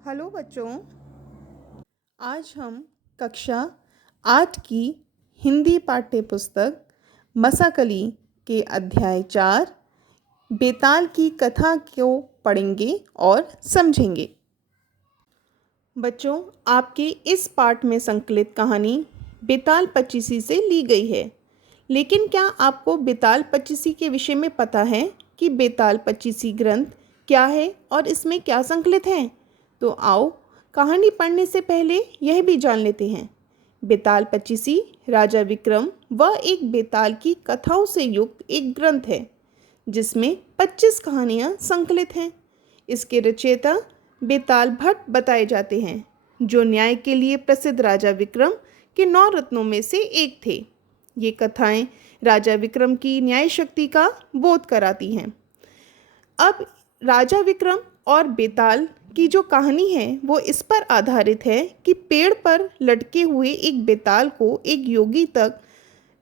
Hello बच्चों। आज हम कक्षा 8 की हिंदी पाठ्य पुस्तक मसाकली के अध्याय 4 बेताल की कथा को पढ़ेंगे और समझेंगे। बच्चों, आपके इस पाठ में संकलित कहानी बेताल पचीसी से ली गई है। लेकिन क्या आपको बेताल पचीसी के विषय में पता है कि बेताल पचीसी ग्रंथ क्या है और इसमें क्या संकलित है? तो आओ कहानी पढ़ने से पहले यह भी जान लेते हैं। बेताल पचीसी राजा विक्रम व एक बेताल की कथाओं से युक्त एक ग्रंथ है जिसमें 25 कहानियाँ संकलित हैं। इसके रचयिता बेताल भट्ट बताए जाते हैं, जो न्याय के लिए प्रसिद्ध राजा विक्रम के 9 रत्नों में से एक थे। ये कथाएं राजा विक्रम की न्याय शक्ति का बोध कराती हैं। अब राजा विक्रम और बेताल की जो कहानी है वो इस पर आधारित है कि पेड़ पर लटके हुए एक बेताल को एक योगी तक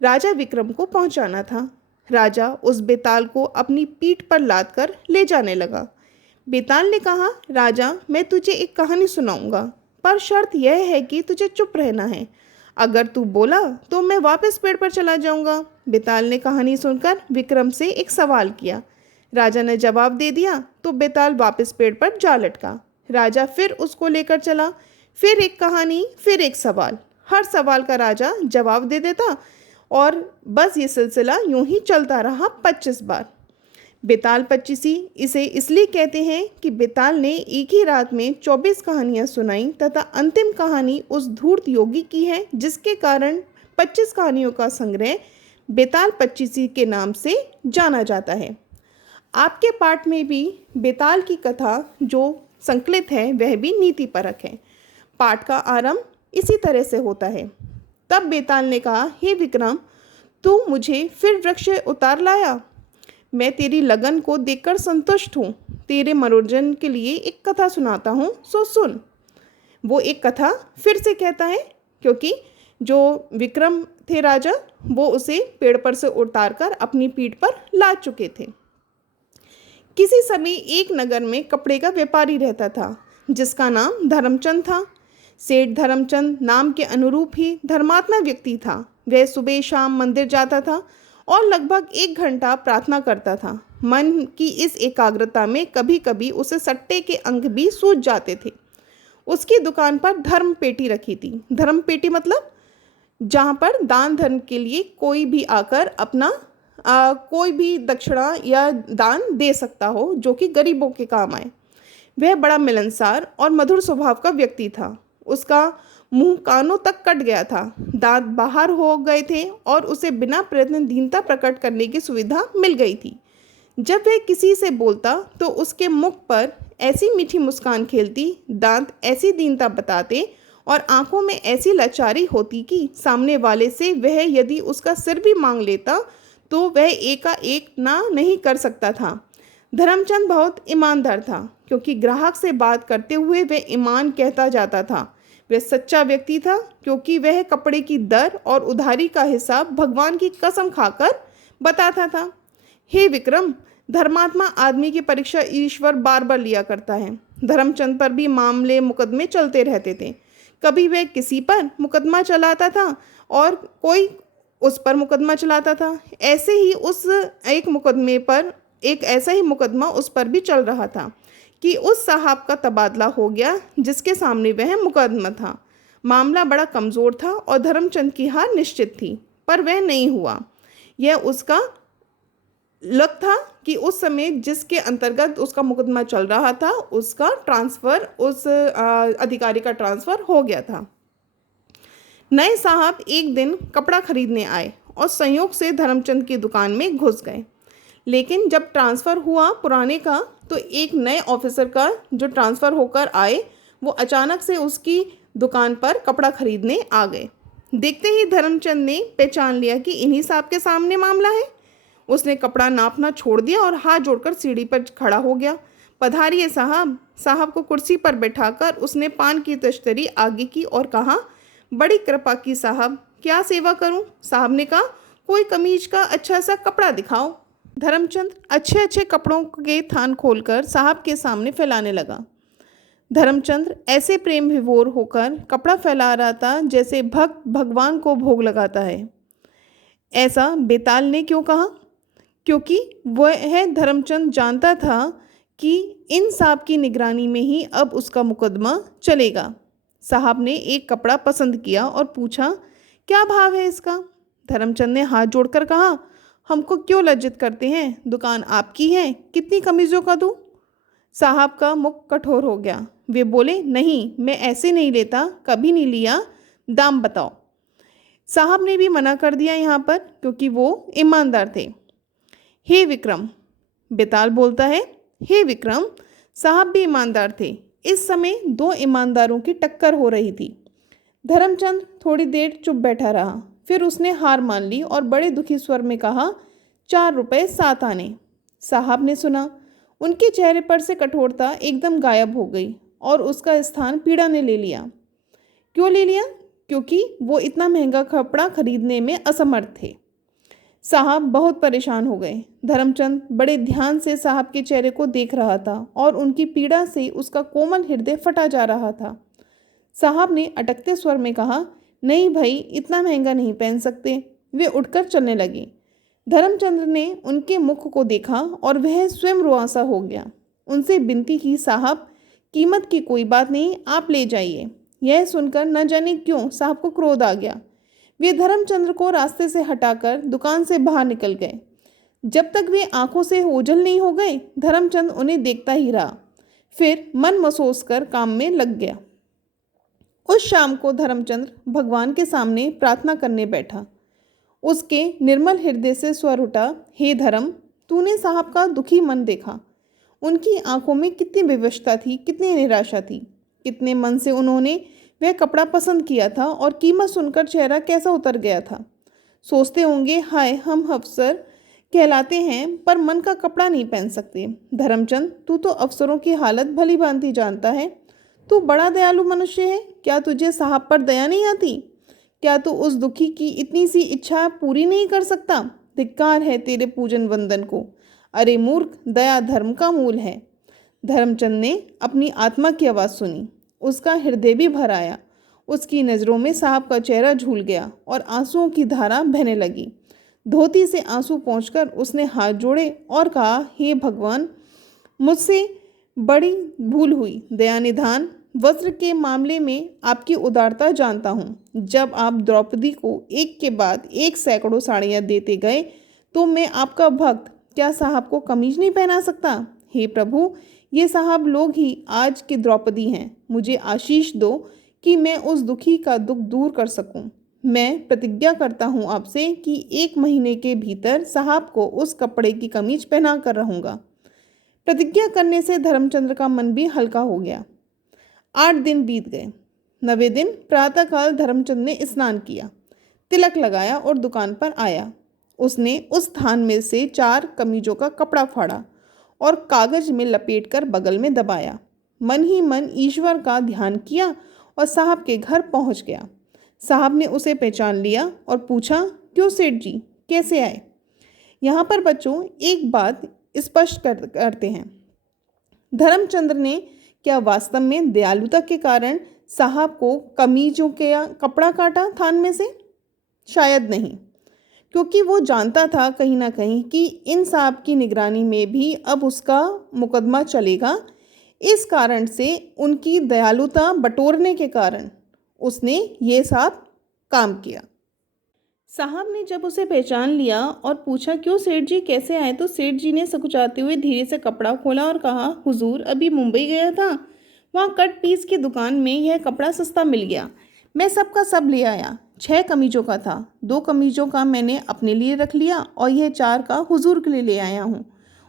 राजा विक्रम को पहुंचाना था। राजा उस बेताल को अपनी पीठ पर लाद कर ले जाने लगा। बेताल ने कहा, राजा, मैं तुझे एक कहानी सुनाऊंगा, पर शर्त यह है कि तुझे चुप रहना है। अगर तू बोला तो मैं वापस पेड़ पर चला जाऊंगा। बेताल ने कहानी सुनकर विक्रम से एक सवाल किया। राजा ने जवाब दे दिया तो बेताल वापस पेड़ पर जा लटका। राजा फिर उसको लेकर चला। फिर एक कहानी, फिर एक सवाल। हर सवाल का राजा जवाब दे देता और बस ये सिलसिला यूं ही चलता रहा 25 बार। बेताल पचीसी इसे इसलिए कहते हैं कि बेताल ने एक ही रात में 24 कहानियाँ सुनाई तथा अंतिम कहानी उस धूर्त योगी की है, जिसके कारण 25 कहानियों का संग्रह बेताल पचीसी के नाम से जाना जाता है। आपके पाठ में भी बेताल की कथा जो संकलित है वह भी नीतिपरक है। पाठ का आरंभ इसी तरह से होता है। तब बेताल ने कहा, हे विक्रम, तू मुझे फिर वृक्ष उतार लाया। मैं तेरी लगन को देखकर संतुष्ट हूँ। तेरे मनोरंजन के लिए एक कथा सुनाता हूँ, सो सुन। वो एक कथा फिर से कहता है क्योंकि जो विक्रम थे राजा, वो उसे पेड़ पर से उतार कर अपनी पीठ पर लाद चुके थे। किसी समय एक नगर में कपड़े का व्यापारी रहता था जिसका नाम धर्मचंद था। सेठ धर्मचंद नाम के अनुरूप ही धर्मात्मा व्यक्ति था। वह सुबह शाम मंदिर जाता था और लगभग 1 घंटा प्रार्थना करता था। मन की इस एकाग्रता में कभी कभी उसे सट्टे के अंक भी सूझ जाते थे। उसकी दुकान पर धर्म पेटी रखी थी। धर्म पेटी मतलब जहाँ पर दान धर्म के लिए कोई भी आकर अपना कोई भी दक्षिणा या दान दे सकता हो जो कि गरीबों के काम आए। वह बड़ा मिलनसार और मधुर स्वभाव का व्यक्ति था। उसका मुंह कानों तक कट गया था, दांत बाहर हो गए थे और उसे बिना प्रयत्न दीनता प्रकट करने की सुविधा मिल गई थी। जब वह किसी से बोलता तो उसके मुख पर ऐसी मीठी मुस्कान खेलती, दांत ऐसी दीनता बताते और आंखों में ऐसी लाचारी होती कि सामने वाले से वह यदि उसका सिर भी मांग लेता तो वह एकाएक ना नहीं कर सकता था। धर्मचंद बहुत ईमानदार था, क्योंकि ग्राहक से बात करते हुए वह ईमान कहता जाता था। वह सच्चा व्यक्ति था, क्योंकि वह कपड़े की दर और उधारी का हिसाब भगवान की कसम खाकर बताता था। हे विक्रम, धर्मात्मा आदमी की परीक्षा ईश्वर बार बार लिया करता है। धर्मचंद पर भी मामले मुकदमे चलते रहते थे। कभी वह किसी पर मुकदमा चलाता था और कोई उस पर मुकदमा चलाता था। ऐसे ही उस एक मुकदमे पर एक ऐसा ही मुकदमा उस पर भी चल रहा था कि उस साहब का तबादला हो गया जिसके सामने वह मुकदमा था। मामला बड़ा कमज़ोर था और धर्मचंद की हार निश्चित थी, पर वह नहीं हुआ। यह उसका लग था कि उस समय जिसके अंतर्गत उसका मुकदमा चल रहा था उसका ट्रांसफ़र, उस अधिकारी का ट्रांसफ़र हो गया था। नए साहब एक दिन कपड़ा खरीदने आए और संयोग से धर्मचंद की दुकान में घुस गए। लेकिन जब ट्रांसफ़र हुआ पुराने का, तो एक नए ऑफिसर का जो ट्रांसफ़र होकर आए वो अचानक से उसकी दुकान पर कपड़ा खरीदने आ गए। देखते ही धर्मचंद ने पहचान लिया कि इन्हीं साहब के सामने मामला है। उसने कपड़ा नापना छोड़ दिया और हाथ जोड़कर सीढ़ी पर खड़ा हो गया। पधारिए साहब। साहब को कुर्सी पर बैठाकर उसने पान की तश्तरी आगे की और कहा, बड़ी कृपा की साहब, क्या सेवा करूं? साहब ने कहा, कोई कमीज का अच्छा सा कपड़ा दिखाओ। धर्मचंद अच्छे अच्छे कपड़ों के थान खोलकर साहब के सामने फैलाने लगा। धर्मचंद्र ऐसे प्रेम विभोर होकर कपड़ा फैला रहा था जैसे भक्त भगवान को भोग लगाता है। ऐसा बेताल ने क्यों कहा? क्योंकि वह धर्मचंद जानता था कि इन साहब की निगरानी में ही अब उसका मुकदमा चलेगा। साहब ने एक कपड़ा पसंद किया और पूछा, क्या भाव है इसका? धर्मचंद ने हाथ जोड़कर कहा, हमको क्यों लज्जित करते हैं, दुकान आपकी है, कितनी कमीज़ों का दूँ? साहब का मुख कठोर हो गया। वे बोले, नहीं, मैं ऐसे नहीं लेता, कभी नहीं लिया, दाम बताओ। साहब ने भी मना कर दिया यहाँ पर, क्योंकि वो ईमानदार थे। हे विक्रम, बेताल बोलता है, हे विक्रम। साहब भी ईमानदार थे। इस समय दो ईमानदारों की टक्कर हो रही थी। धर्मचंद थोड़ी देर चुप बैठा रहा, फिर उसने हार मान ली और बड़े दुखी स्वर में कहा, 4 रुपये 7 आने। साहब ने सुना। उनके चेहरे पर से कठोरता एकदम गायब हो गई और उसका स्थान पीड़ा ने ले लिया। क्यों ले लिया? क्योंकि वो इतना महंगा कपड़ा खरीदने में असमर्थ थे। साहब बहुत परेशान हो गए। धर्मचंद बड़े ध्यान से साहब के चेहरे को देख रहा था और उनकी पीड़ा से उसका कोमल हृदय फटा जा रहा था। साहब ने अटकते स्वर में कहा, नहीं भाई, इतना महंगा नहीं पहन सकते। वे उठकर चलने लगे। धर्मचंद्र ने उनके मुख को देखा और वह स्वयं रुआंसा हो गया। उनसे विनती की, साहब कीमत की कोई बात नहीं, आप ले जाइए। यह सुनकर न जाने क्यों साहब को क्रोध आ गया। वे धर्मचंद्र को रास्ते से हटाकर दुकान से बाहर निकल गए। जब तक वे आंखों से ओझल नहीं हो गए, धर्मचंद उन्हें देखता ही रहा। फिर मन मसोस कर काम में लग गया। उस शाम को धर्मचंद्र भगवान के सामने प्रार्थना करने बैठा। उसके निर्मल हृदय से स्वर उठा, हे धर्म, तूने साहब का दुखी मन देखा। उनकी आंखों में कितनी विवशता थी, कितनी निराशा थी। कितने मन से उन्होंने वह कपड़ा पसंद किया था और कीमत सुनकर चेहरा कैसा उतर गया था। सोचते होंगे, हाय, हम अफसर कहलाते हैं पर मन का कपड़ा नहीं पहन सकते। धर्मचंद, तू तो अफसरों की हालत भली भांति जानता है। तू बड़ा दयालु मनुष्य है। क्या तुझे साहब पर दया नहीं आती? क्या तू उस दुखी की इतनी सी इच्छा पूरी नहीं कर सकता? धिक्कार है तेरे पूजन वंदन को। अरे मूर्ख, दया धर्म का मूल है। धर्मचंद ने अपनी आत्मा की आवाज़ सुनी। उसका हृदय भी भर आया। उसकी नज़रों में साहब का चेहरा झूल गया और आंसुओं की धारा बहने लगी। धोती से आंसू पहुँचकर उसने हाथ जोड़े और कहा, हे भगवान, मुझसे बड़ी भूल हुई। दया निधान, वस्त्र के मामले में आपकी उदारता जानता हूँ। जब आप द्रौपदी को एक के बाद एक सैकड़ों साड़ियाँ देते गए तो मैं आपका भक्त क्या साहब को कमीज नहीं पहना सकता? हे प्रभु, ये साहब लोग ही आज के द्रौपदी हैं। मुझे आशीष दो कि मैं उस दुखी का दुख दूर कर सकूं। मैं प्रतिज्ञा करता हूं आपसे कि 1 महीने के भीतर साहब को उस कपड़े की कमीज पहना कर रहूँगा। प्रतिज्ञा करने से धर्मचंद्र का मन भी हल्का हो गया। 8 दिन बीत गए। 9वें दिन प्रातःकाल धर्मचंद ने स्नान किया, तिलक लगाया और दुकान पर आया। उसने उस थान में से 4 कमीजों का कपड़ा फाड़ा और कागज में लपेटकर बगल में दबाया। मन ही मन ईश्वर का ध्यान किया और साहब के घर पहुंच गया। साहब ने उसे पहचान लिया और पूछा, क्यों सेठ जी, कैसे आए? यहाँ पर बच्चों एक बात स्पष्ट करते हैं। धर्मचंद्र ने क्या वास्तव में दयालुता के कारण साहब को कमीजों के कपड़ा काटा थान में से? शायद नहीं, क्योंकि वो जानता था कहीं ना कहीं कि इन साहब की निगरानी में भी अब उसका मुकदमा चलेगा। इस कारण से उनकी दयालुता बटोरने के कारण उसने ये सब काम किया। साहब ने जब उसे पहचान लिया और पूछा, क्यों सेठ जी, कैसे आए? तो सेठ जी ने सकुचाते हुए धीरे से कपड़ा खोला और कहा, हुजूर, अभी मुंबई गया था, वहाँ कट पीस की दुकान में यह कपड़ा सस्ता मिल गया। मैं सबका सब ले आया। 6 कमीजों का था। 2 कमीजों का मैंने अपने लिए रख लिया और यह 4 का हुजूर के लिए ले आया हूँ।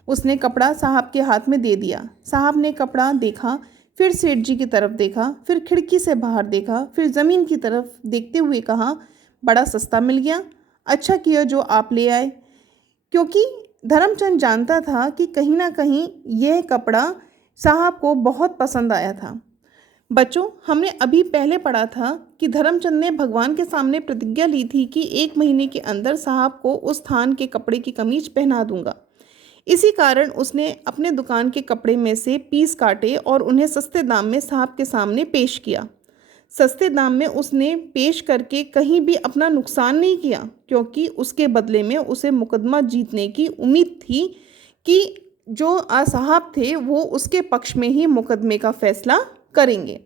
उसने कपड़ा साहब के हाथ में दे दिया। साहब ने कपड़ा देखा, फिर सेठ जी की तरफ देखा, फिर खिड़की से बाहर देखा, फिर ज़मीन की तरफ देखते हुए कहा, बड़ा सस्ता मिल गया। अच्छा किया जो आप ले आए। क्योंकि धर्मचंद जानता था कि कहीं ना कहीं यह कपड़ा साहब को बहुत पसंद आया था। बच्चों, हमने अभी पहले पढ़ा था कि धर्मचंद ने भगवान के सामने प्रतिज्ञा ली थी कि 1 महीने के अंदर साहब को उस थान के कपड़े की कमीज पहना दूंगा। इसी कारण उसने अपने दुकान के कपड़े में से पीस काटे और उन्हें सस्ते दाम में साहब के सामने पेश किया। सस्ते दाम में उसने पेश करके कहीं भी अपना नुकसान नहीं किया, क्योंकि उसके बदले में उसे मुकदमा जीतने की उम्मीद थी कि जो साहब थे वो उसके पक्ष में ही मुकदमे का फैसला करेंगे।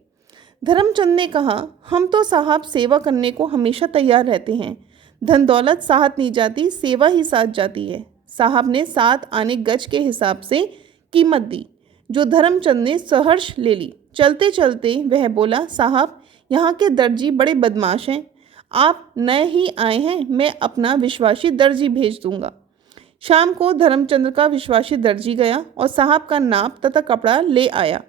धर्मचंद ने कहा, हम तो साहब सेवा करने को हमेशा तैयार रहते हैं। धन दौलत साथ नहीं जाती, सेवा ही साथ जाती है। साहब ने 7 आने गज के हिसाब से कीमत दी, जो धर्मचंद ने सहर्ष ले ली। चलते चलते वह बोला, साहब यहाँ के दर्जी बड़े बदमाश हैं। आप नए ही आए हैं, मैं अपना विश्वासी दर्जी भेज दूंगा। शाम को धर्मचंद्र का विश्वासी दर्जी गया और साहब का नाप तथा कपड़ा ले आया।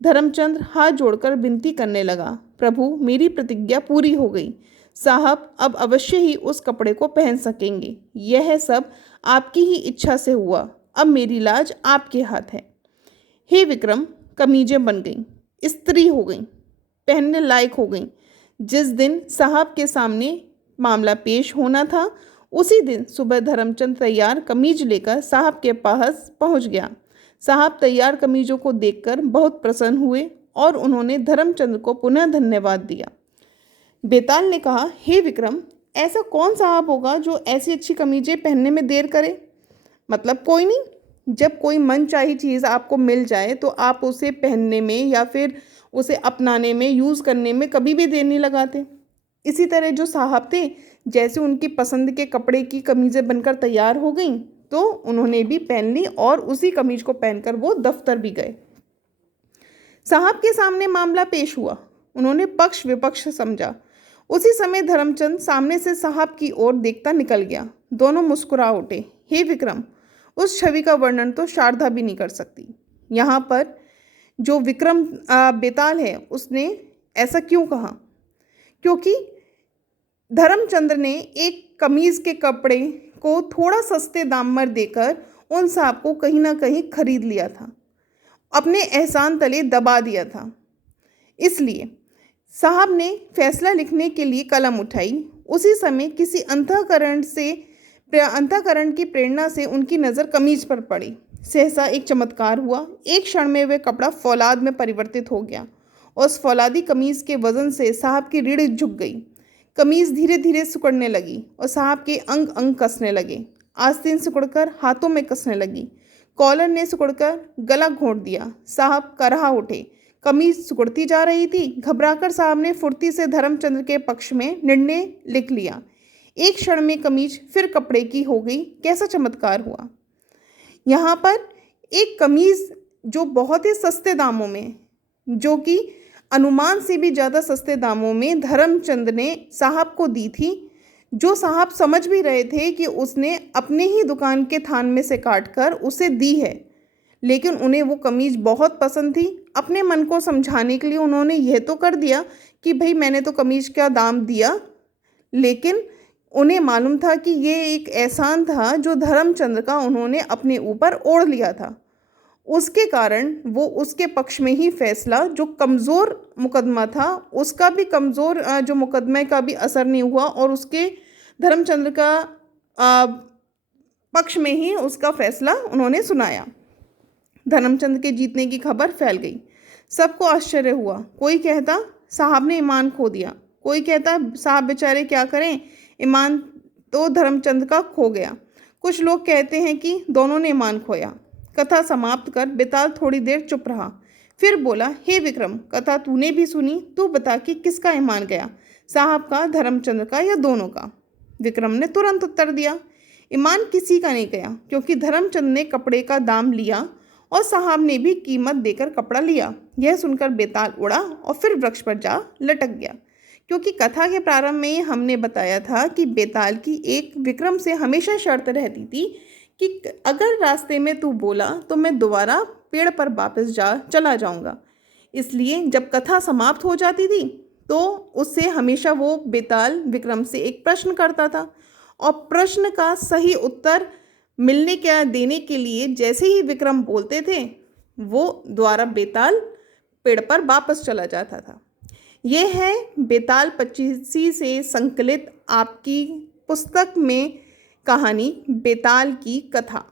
धर्मचंद्र हाथ जोड़कर विनती करने लगा, प्रभु मेरी प्रतिज्ञा पूरी हो गई। साहब अब अवश्य ही उस कपड़े को पहन सकेंगे। यह सब आपकी ही इच्छा से हुआ। अब मेरी लाज आपके हाथ है। हे विक्रम, कमीजें बन गईं, स्त्री हो गईं, पहनने लायक हो गईं। जिस दिन साहब के सामने मामला पेश होना था, उसी दिन सुबह धर्मचंद तैयार कमीज लेकर साहब के पास पहुंच गया। साहब तैयार कमीजों को देखकर बहुत प्रसन्न हुए और उन्होंने धर्मचंद को पुनः धन्यवाद दिया। बेताल ने कहा, हे विक्रम, ऐसा कौन साहब होगा जो ऐसी अच्छी कमीजें पहनने में देर करे? मतलब कोई नहीं। जब कोई मनचाही चीज़ आपको मिल जाए तो आप उसे पहनने में या फिर उसे अपनाने में, यूज़ करने में कभी भी देर नहीं लगाते। इसी तरह जो साहब थे, जैसे उनकी पसंद के कपड़े की कमीज़ें बनकर तैयार हो गईं तो उन्होंने भी पहन ली और उसी कमीज को पहनकर वो दफ्तर भी गए। साहब के सामने मामला पेश हुआ। उन्होंने पक्ष विपक्ष समझा। उसी समय धर्मचंद सामने से साहब की ओर देखता निकल गया। दोनों मुस्कुरा उठे। हे विक्रम, उस छवि का वर्णन तो शारदा भी नहीं कर सकती। यहाँ पर जो विक्रम बेताल है, उसने ऐसा क्यों कहा? क्योंकि धर्मचंद्र ने एक कमीज़ के कपड़े को थोड़ा सस्ते दाम पर देकर उन साहब को कहीं ना कहीं खरीद लिया था, अपने एहसान तले दबा दिया था। इसलिए साहब ने फैसला लिखने के लिए कलम उठाई। उसी समय किसी अंतःकरण की प्रेरणा से उनकी नज़र कमीज पर पड़ी। सहसा एक चमत्कार हुआ। एक क्षण में वह कपड़ा फौलाद में परिवर्तित हो गया। उस फौलादी कमीज के वजन से साहब की रीढ़ झुक गई। कमीज धीरे धीरे सिकुड़ने लगी और साहब के अंग अंग कसने लगे। आस्तीन सिकुड़कर हाथों में कसने लगी। कॉलर ने सिकुड़कर गला घोंट दिया। साहब करहा उठे। कमीज सिकुड़ती जा रही थी। घबराकर साहब ने फुर्ती से धर्मचंद्र के पक्ष में निर्णय लिख लिया। एक क्षण में कमीज फिर कपड़े की हो गई। कैसा चमत्कार हुआ! यहाँ पर एक कमीज जो बहुत ही सस्ते दामों में, जो कि अनुमान से भी ज़्यादा सस्ते दामों में धर्मचंद ने साहब को दी थी, जो साहब समझ भी रहे थे कि उसने अपने ही दुकान के थान में से काट कर उसे दी है, लेकिन उन्हें वो कमीज बहुत पसंद थी। अपने मन को समझाने के लिए उन्होंने यह तो कर दिया कि भाई मैंने तो कमीज का दाम दिया, लेकिन उन्हें मालूम था कि ये एक एहसान था जो धर्मचंद्र का उन्होंने अपने ऊपर ओढ़ लिया था। उसके कारण वो उसके पक्ष में ही फैसला, जो कमज़ोर मुकदमा था उसका भी कमज़ोर जो मुकदमे का भी असर नहीं हुआ और उसके धर्मचंद्र का पक्ष में ही उसका फैसला उन्होंने सुनाया। धर्मचंद के जीतने की खबर फैल गई। सबको आश्चर्य हुआ। कोई कहता साहब ने ईमान खो दिया, कोई कहता साहब बेचारे क्या करें, ईमान तो धर्मचंद का खो गया। कुछ लोग कहते हैं कि दोनों ने ईमान खोया। कथा समाप्त कर बेताल थोड़ी देर चुप रहा, फिर बोला, हे विक्रम, कथा तूने भी सुनी, तू बता कि किसका ईमान गया, साहब का, धर्मचंद का या दोनों का? विक्रम ने तुरंत उत्तर दिया, ईमान किसी का नहीं गया, क्योंकि धर्मचंद ने कपड़े का दाम लिया और साहब ने भी कीमत देकर कपड़ा लिया। यह सुनकर बेताल उड़ा और फिर वृक्ष पर जा लटक गया। क्योंकि कथा के प्रारंभ में हमने बताया था कि बेताल की एक विक्रम से हमेशा शर्त रहती थी कि अगर रास्ते में तू बोला तो मैं दोबारा पेड़ पर वापस चला जाऊंगा। इसलिए जब कथा समाप्त हो जाती थी तो उससे हमेशा वो बेताल विक्रम से एक प्रश्न करता था और प्रश्न का सही उत्तर देने के लिए जैसे ही विक्रम बोलते थे वो द्वारा बेताल पेड़ पर वापस चला जाता था। यह है बेताल पचीसी से संकलित आपकी पुस्तक में कहानी बेताल की कथा।